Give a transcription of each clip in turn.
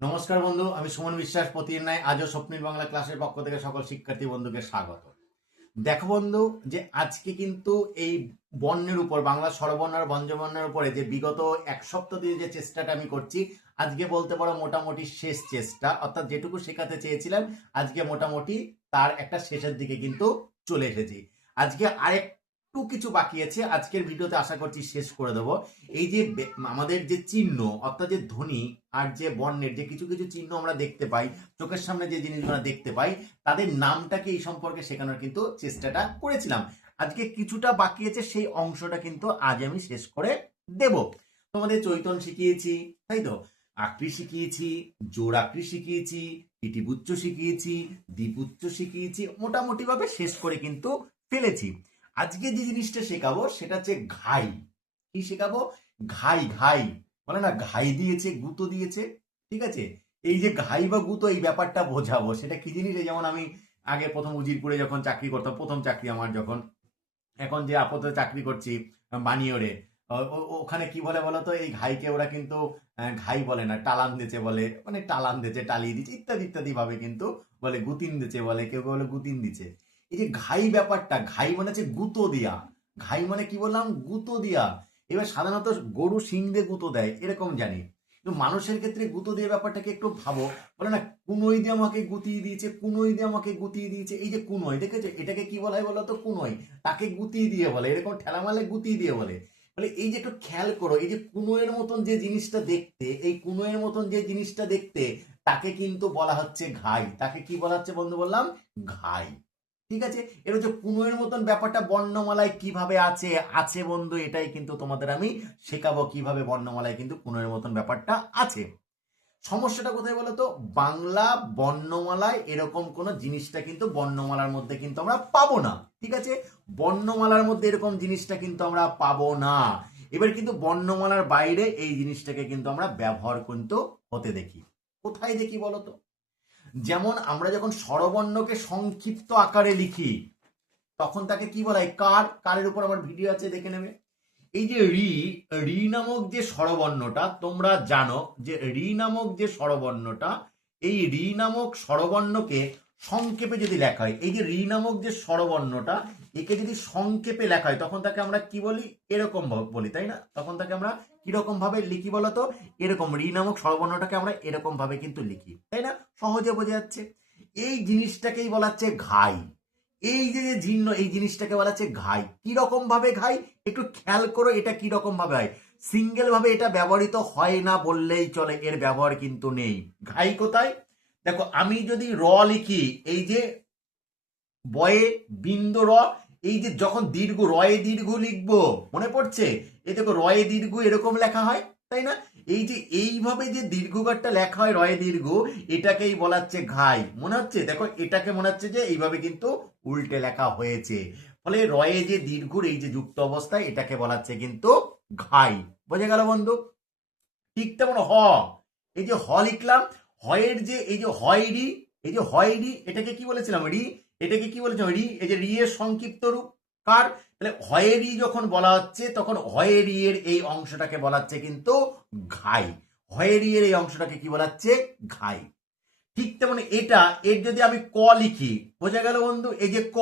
নমস্কার বন্ধু, আমি সুমন বিশ্বাস, প্রতিদিন নাই আজও স্বপ্নিল বাংলা ক্লাসের পক্ষ থেকে সকল শিক্ষার্থী বন্ধুকে স্বাগত। দেখো বন্ধু, যে আজকে কিন্তু এই বর্ণের উপর, বাংলা স্বরবর্ণ আর বঞ্জবর্ণের উপরে যে বিগত এক সপ্তাহ দিয়ে যে চেষ্টাটা আমি করছি, আজকে বলতে পারো মোটামুটি শেষ চেষ্টা, অর্থাৎ যেটুকু শেখাতে চেয়েছিলাম, আজকে মোটামুটি তার একটা শেষের দিকে কিন্তু চলে এসেছি। আজকে আরেকটু কিছু বাকি আছে। আজকের ভিডিওতে আশা করছি শেষ করে দেবো। এই যে আমাদের যে চিহ্ন, অর্থাৎ যে ধ্বনি আর যে বর্ণের যে কিছু কিছু চিহ্ন আমরা দেখতে পাই, চোখের সামনে যে জিনিসগুলো দেখতে পাই, তাদের নামটাকে এই সম্পর্কে শেখানোর কিন্তু চেষ্টাটা করেছিলাম। আজকে কিছুটা বাকি আছে, সেই অংশটা কিন্তু আজ আমি শেষ করে দেব। তোমাদের চৈতন শিখিয়েছি, তাই তো? আকৃতি শিখিয়েছি, জোর আকৃতি শিখিয়েছি ইটিপুচ্চ শিখিয়েছি দ্বিপুচ্চ শিখিয়েছি মোটামুটি ভাবে শেষ করে কিন্তু ফেলেছি। আজকে যে জিনিসটা শেখাবো সেটা হচ্ছে ঘাই। কি শেখাবো? ঘাই ঘাই। বলে না, ঘাই দিয়েছে, গুঁতো দিয়েছে, ঠিক আছে? এই যে ঘাই বা গুঁতো, এই ব্যাপারটা বোঝাবো। সেটা কি জিনিস? যেমন আমি আগে প্রথম উজিরপুরে যখন চাকরি করতাম, প্রথম চাকরি আমার যখন। এখন যে আপাতত চাকরি করছি বানিয়রে ওখানে কি বলে বলো তো এই ঘাইকে ওরা কিন্তু ঘাই বলে না, টালান দিয়েছে বলে। মানে টালান দিয়েছে, টালিয়ে দিচ্ছে ইত্যাদি ইত্যাদি ভাবে কিন্তু বলে, গুতিন দিচ্ছে বলে, কেউ কেউ বলে গুতিন দিচ্ছে এই যে ঘাই ব্যাপারটা, ঘাই মানে হচ্ছে গুঁতো দিয়া। ঘাই মানে কি বললাম? গুঁতো দিয়া। এবার সাধারণত গরু শিং দিয়ে গুঁতো দেয়, এরকম জানি। কিন্তু মানুষের ক্ষেত্রে গুঁতো দিয়ে ব্যাপারটাকে একটু ভাবো। বলে না কুনোই দিয়ে আমাকে গুতিয়ে দিয়েছে কুনোই দিয়ে আমাকে গুতিয়ে দিয়েছে। এই যে কুনোই দেখেছ? এটাকে কি বলা হয় বলো তো? কুনোই তাকে গুতিয়ে দিয়ে বলে, এরকম ঠেলা মালে গুতিয়ে দিয়ে বলে। বলে, এই যে একটু খেয়াল করো, এই যে কুনোয়ের মতন যে জিনিসটা দেখতে, এই কুনোয়ের মতন যে জিনিসটা দেখতে, তাকে কিন্তু বলা হচ্ছে ঘাই। তাকে কি বলা হচ্ছে বন্ধু বললাম? ঘাই। ঠিক আছে? এটা হচ্ছে কুনোয়ের মতন ব্যাপারটা বর্ণমালায় কীভাবে আছে? আছে বন্ধু, এটাই কিন্তু তোমাদের আমি শেখাবো কীভাবে বর্ণমালায় কিন্তু কুনোয়ের মতন ব্যাপারটা আছে। সমস্যাটা কোথায় বলো তো বাংলা বর্ণমালায় এরকম কোন জিনিসটা কিন্তু বর্ণমালার মধ্যে কিন্তু আমরা পাবো না, ঠিক আছে? বর্ণমালার মধ্যে এরকম জিনিসটা কিন্তু আমরা পাবো না। এবার কিন্তু বর্ণমালার বাইরে এই জিনিসটাকে কিন্তু আমরা ব্যবহার কিন্তু হতে দেখি। কোথায় দেখি বলো তো যেমন আমরা যখন স্বরবর্ণকে সংক্ষিপ্ত আকারে লিখি, তখন তাকে কি বলা হয়? কার? কারের উপর আমার ভিডিও আছে, দেখে নেবে। এই যে রি রি নামক যে স্বরবর্ণটা, তোমরা জানো যে রি নামক যে স্বরবর্ণটা, এই রি নামক স্বরবর্ণকে সংক্ষেপে যদি লেখা হয়, এই যে রি নামক যে স্বরবর্ণটা একে যদি সংক্ষেপে লেখা হয়, তখন তাকে আমরা কি বলি? এরকম বলি, তাই না? তখন তাকে আমরা কীরকম ভাবে লিখি বলতো এরকম রি নামক স্বরবর্ণটাকে আমরা এরকম ভাবে কিন্তু লিখি, তাই না? সহজে বোঝা যাচ্ছে। এই জিনিসটাকেই বলা হচ্ছে ঘাই। এই যে চিহ্ন এই জিনিসটাকে বলা হচ্ছে ঘাই। কি রকম ভাবে ঘাই? একটু খেয়াল করো এটা কি রকম ভাবে হয়। সিঙ্গেল ভাবে এটা ব্যবহৃত হয় না বললেই চলে, এর ব্যবহার কিন্তু নেই। ঘাই কোথায়? দেখো, আমি যদি র লিখি, এই যে বয়ে বিন্দু র এই যে যখন দীর্ঘ রয়ে দীর্ঘ লিখব, মনে পড়ছে? এই দেখো, রয়ে দীর্ঘ এরকম লেখা হয়, তাই না? এই যে এইভাবে যে দীর্ঘকারটা লেখা হয়, রয়ে দীর্ঘ, এটাকেই বলা হচ্ছে ঘাই। মনে হচ্ছে? দেখো, এটাকে মনে হচ্ছে যে এইভাবে কিন্তু উল্টে লেখা হয়েছে। ফলে রয়ে যে দীর্ঘর, এই যে যুক্ত অবস্থায় এটাকে বলা হচ্ছে কিন্তু ঘাই। বোঝা গেল বন্ধু? ঠিক তেমন হ। এই যে হ লিখলাম, হয়ের যে, এই যে হয় রি এই যে হয় রি এটাকে কি বলেছিলাম? রি এটাকে কি বলেছিলাম রি, এই যে রি এর সংক্ষিপ্ত রূপ। কার? তাহলে হয়ে রি যখন বলা হচ্ছে, তখন হয়ে রি এর এই অংশটাকে বলা হচ্ছে কিন্তু ঘাই। হয়ে রি এর এই অংশটাকে কি বলা হচ্ছে? ঘাই। ঠিক তেমন এটা, এর যদি আমি ক লিখি, বোঝা গেল বন্ধু? এই যে ক,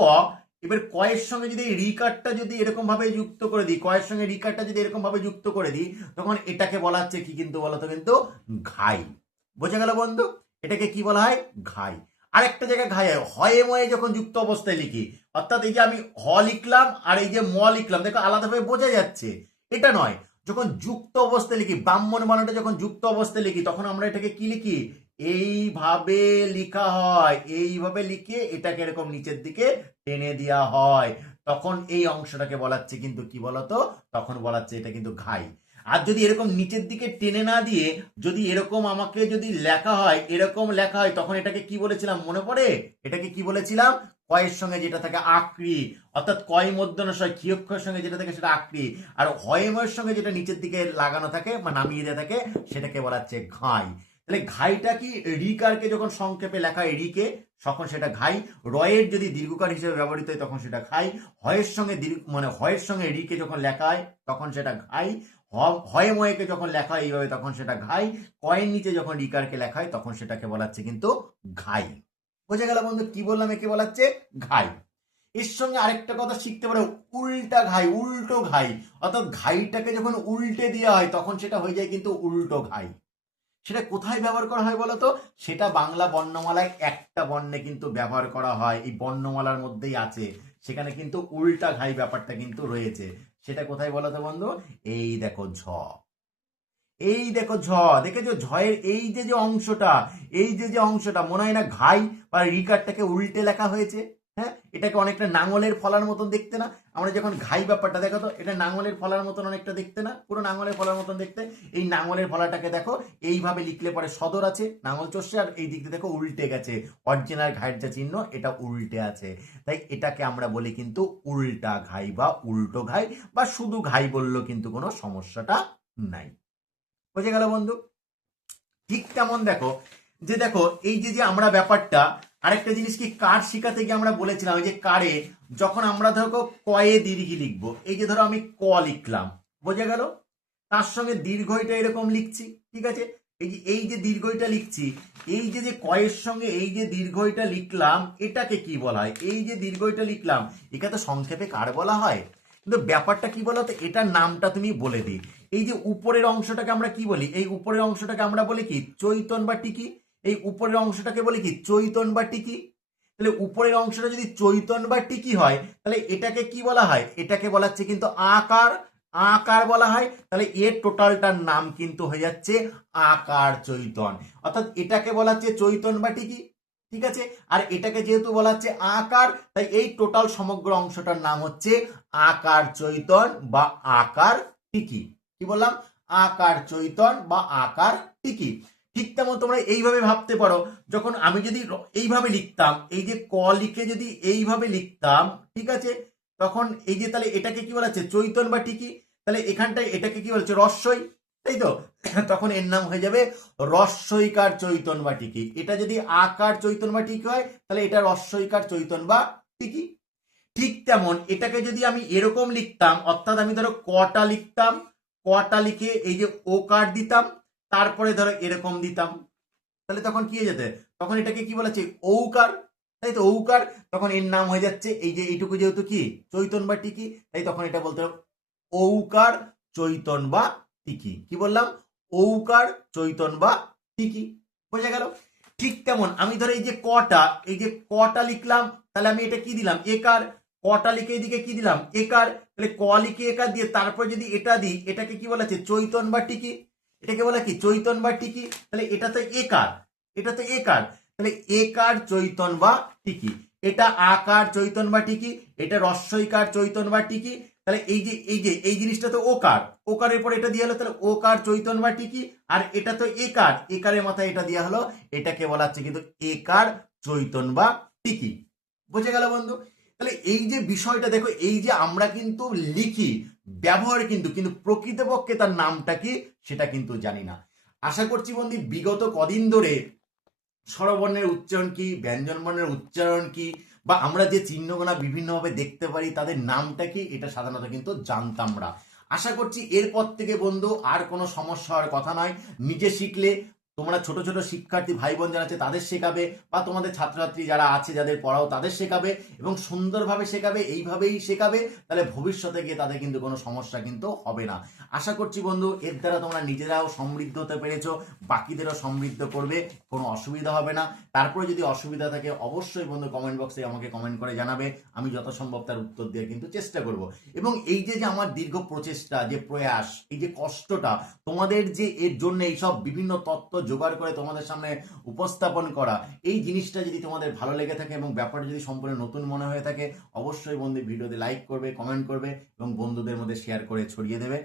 এবার কয়ের সঙ্গে যদি এই রিকারটা যদি এরকম ভাবে যুক্ত করে দিই কয়ের সঙ্গে রিকারটা যদি এরকম ভাবে যুক্ত করে দিই, তখন এটাকে বলা হচ্ছে কি কিন্তু বলতো কিন্তু ঘাই। বোঝা গেল বন্ধু? এটাকে কি বলা হয়? ঘাই। আরেকটা জায়গায় ঘাই হয়। ময়ে যখন যুক্ত অবস্থায় লিখি। অর্থাৎ এই যে আমি হ লিখলাম আর এই যে ম লিখলাম, দেখো আলাদাভাবে বোঝা যাচ্ছে। এটা নয়, যখন যুক্ত অবস্থায় লিখি, ব্রাহ্মণ বানানটা যখন যুক্ত অবস্থায় লিখি, তখন আমরা এটাকে কি লিখি? এইভাবে লিখা হয়, এইভাবে লিখে এটাকে এরকম নিচের দিকে টেনে দেওয়া হয়। তখন এই অংশটাকে বলাচ্ছে কিন্তু কি বলতো? তখন বলাচ্ছে এটা কিন্তু ঘাই। আর যদি এরকম নিচের দিকে টেনে না দিয়ে যদি এরকম আমাকে যদি লেখা হয়, এরকম লেখা হয়, তখন এটাকে কি বলেছিলাম মনে পড়ে? এটাকে কি বলেছিলাম? কয়ের সঙ্গে যেটা থাকে আক্রি। অর্থাৎ কয় মধ্যনশয় ক্ষিয়ক্ষর সঙ্গে যেটা থাকে সেটা আক্রি। আর হয়ময়ের সঙ্গে যেটা নিচের দিকে লাগানো থাকে বা নামিয়ে দেওয়া থাকে, সেটাকে বলা হচ্ছে ঘাই। তাহলে ঘাইটা কি? রিকারকে যখন সংক্ষেপে লেখা হয়, রিকে, তখন সেটা ঘাই। রয়ের যদি দীর্ঘকার হিসেবে ব্যবহৃত হয়, তখন সেটা ঘাই। হয়ের সঙ্গে দীর্ঘ মানে হয়ের সঙ্গে রিকে যখন লেখা হয়, তখন সেটা ঘাই। হয় ময়েকে যখন লেখা হয় এইভাবে তখন সেটা ঘাই কয়ের নিচে যখন রিকারকে লেখা হয় তখন সেটাকে বলাচ্ছে কিন্তু ঘাই। বোঝা গেল বন্ধু, কি বললাম একে বলাচ্ছে ঘাই। এর সঙ্গে আরেকটা কথা শিখতে পারো, উল্টা ঘাই, উল্টো ঘাই। অর্থাৎ ঘাইটাকে যখন উল্টে দেওয়া হয় তখন সেটা হয়ে যায় কিন্তু উল্টো ঘাই। সেটা কোথায় ব্যবহার করা হয় বলতো? সেটা বাংলা বর্ণমালায় একটা বর্ণে কিন্তু ব্যবহার করা হয়। এই বর্ণমালার মধ্যেই আছে। সেখানে কিন্তু উল্টা ঘাই ব্যাপারটা কিন্তু রয়েছে। সেটা কোথায় বলো তো বন্ধু? এই দেখো ঝ। এই দেখো ঝ। দেখেছ? ঝয়ের এই যে যে অংশটা, এই যে যে অংশটা, মনে হয় না ঘাই বা রিকারটাকে উল্টে লেখা হয়েছে? হ্যাঁ? এটাকে অনেকটা নাঙলের ফলার মতন দেখতে না? আমরা যখন ঘাই ব্যাপারটা দেখো তো, এটা নাঙলের ফলার মতন অনেকটা দেখতে না? পুরো নাঙলের ফলার মতন দেখতে। এই নাঙলের ফলাটাকে দেখো, এইভাবে লিখলে পরে সদর আছে, নাঙল চষে আর এই দিক দিয়ে দেখো উল্টে গেছে। অরিজিনাল ঘাইয়ের যে চিহ্ন, এটা উল্টে আছে। তাই এটাকে আমরা বলি কিন্তু উল্টা ঘাই বা উল্টো ঘাই, বা শুধু ঘাই বললেও কিন্তু কোনো সমস্যাটা নাই। বুঝে গেল বন্ধু? ঠিক তেমন দেখো, যে দেখো, এই যে যে আমরা ব্যাপারটা আরেকটা জিনিস কি, কার শিখাতে গিয়ে আমরা বলেছিলাম যে কারে, যখন আমরা ধরো কয়ে দীর্ঘি লিখব, এই যে ধরো আমি ক লিখলাম, বোঝা গেল? তার সঙ্গে দীর্ঘইটা এরকম লিখছি, ঠিক আছে? এই যে এই যে দীর্ঘইটা লিখছি, এই যে যে কয়ের সঙ্গে এই যে দীর্ঘইটা লিখলাম, এটাকে কি বলা হয়? এই যে দীর্ঘইটা লিখলাম, একে তো সংক্ষেপে কার বলা হয়? কিন্তু ব্যাপারটা কি বলতো, এটার নামটা তুমি বলে দিই। এই যে উপরের অংশটাকে আমরা কি বলি? এই উপরের অংশটাকে আমরা বলি কি চৈতন বা টিকি? এই উপরের অংশটাকে বলি কি? চৈতন বা টিকি। তাহলে উপরের অংশটা যদি চৈতন বা টিকি হয়, তাহলে এটাকে কি বলা হয়? এটাকে বলা হচ্ছে কিন্তু আকার। আকার বলা হয়। তাহলে এর টোটালটার নাম কিন্তু হয়ে যাচ্ছে আকার চৈতন অর্থাৎ এটাকে বলা হচ্ছে চৈতন বা টিকি। ঠিক আছে? আর এটাকে যেহেতু বলা হচ্ছে আকার, তাই এই টোটাল সমগ্র অংশটার নাম হচ্ছে আকার চৈতন বা আকার টিকি। কি বললাম? আকার চৈতন বা আকার টিকি। ঠিক তেমন তোমরা এইভাবে ভাবতে পারো। যখন আমি যদি এইভাবে লিখতাম, এই যে ক লিখে যদি এইভাবে লিখতাম, ঠিক আছে? তখন এই যে তাহলে এটাকে কি বলা হচ্ছে? চৈতন বা টিকি তাহলে এখানটায় এটাকে কি বলছে রস্যই, তাই তো? তখন এর নাম হয়ে যাবে রস্যইকার চৈতন বা টিকি এটা যদি আকার চৈতন বা টিকি হয়, তাহলে এটা রস্যইকার চৈতন বা টিকি ঠিক তেমন এটাকে যদি আমি এরকম লিখতাম, অর্থাৎ আমি ধরো কটা লিখতাম, কটা লিখে এই যে ওকার দিতাম তারপরে ধরো এরকম দিতাম। তাহলে তখন কি হয়ে যেতে? তখন এটাকে কি বলা হচ্ছে ঔকার। তাই তো ঔকার। তখন এর নাম হয়ে যাচ্ছে এই যে এইটুকু যেহেতু কি? চৈতন বা টিকি। তাই তখন এটা বলতে হবে ঔকার, চৈতন বা টিকি। কি বললাম? ঔকার, চৈতন বা টিকি। বোঝা গেল? ঠিক তেমন। আমি ধরো এই যে কটা, এই যে কটা লিখলাম, তাহলে আমি এটা কি দিলাম? একার। কটা লিখে এদিকে কি দিলাম? একার। তাহলে ক লিখে একার দিয়ে তারপর যদি এটা দিই, এটাকে কি বলা চৈতন বা টিকি। এটাকে বলা কি? চৈতন বা টিকি? তাহলে এটা তো একার এটা তো একার তাহলে একার চৈতন বা টিকি? এটা আকার চৈতন বা টিকি? এটা রস্যইকার চৈতন বা টিকি? তাহলে এই যে এই যে, এই জিনিসটা তো ওকার ওকারের পর এটা দিয়ে হলো, তাহলে ওকার চৈতন বা টিকি? আর এটা তো একার একারের মাথায় এটা দেওয়া হলো, এটাকে বলা হচ্ছে কিন্তু একার চৈতন বা টিকি। বুঝে গেল বন্ধু? তাহলে এই যে বিষয়টা, দেখো, এই যে আমরা কিন্তু লিখি ব্যবহার কিন্তু কিন্তু প্রকৃতপক্ষে তার নামটা কি সেটা কিন্তু জানি না। আশা করছি বন্ধু, বিগত কদিন ধরে স্বরবর্ণের উচ্চারণ কি ব্যঞ্জন বর্ণের উচ্চারণ কি, বা আমরা যে চিহ্নগুলা বিভিন্নভাবে দেখতে পারি, তাদের নামটা কি, এটা সাধারণত কিন্তু জানতাম না। আশা করছি এরপর থেকে বন্ধু, আর কোনো সমস্যা হওয়ার কথা নয়। নিজে শিখলে তোমরা ছোট ছোট শিক্ষার্থী ভাই বোন যারা আছে, তাদের শেখাবে বা তোমাদের ছাত্রছাত্রী যারা আছে, যাদের পড়াও তাদের শেখাবে এবং সুন্দরভাবে শেখাবে, এইভাবেই শেখাবে, তাহলে ভবিষ্যতে গিয়ে তাদের কিন্তু কোনো সমস্যা কিন্তু হবে না। আশা করছি বন্ধু, এর দ্বারা তোমরা নিজেরাও সমৃদ্ধ হতে পেরেছ, বাকিদেরও সমৃদ্ধ করবে, কোনো অসুবিধা হবে না। তারপরে যদি অসুবিধা থাকে, অবশ্যই বন্ধু কমেন্ট বক্সে আমাকে কমেন্ট করে জানাবে, আমি যত সম্ভব তার উত্তর দিয়ে কিন্তু চেষ্টা করব। এবং এই যে যে আমার দীর্ঘ প্রচেষ্টা, যে প্রয়াস, এই যে কষ্টটা, তোমাদের যে এর জন্য এইসব বিভিন্ন তত্ত্ব জোগাড় করে তোমাদের সামনে উপস্থাপন করা। এই জিনিসটা যদি তোমাদের ভালো লেগে থাকে এবং ব্যাপারটা যদি সম্পূর্ণ নতুন মনে হয়ে থাকে, অবশ্যই বন্ধু ভিডিওতে লাইক করবে কমেন্ট করবে এবং বন্ধুদের মধ্যে শেয়ার করে ছড়িয়ে দেবে।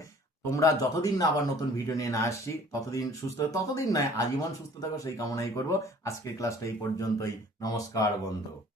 তোমরা যতদিন না আবার নতুন ভিডিও নিয়ে না আসছি, ততদিন সুস্থ, ততদিন নয়, আজীবন সুস্থ থাকো, সেই কামনাই করব। আজকের ক্লাসটা এই পর্যন্তই। নমস্কার বন্ধু।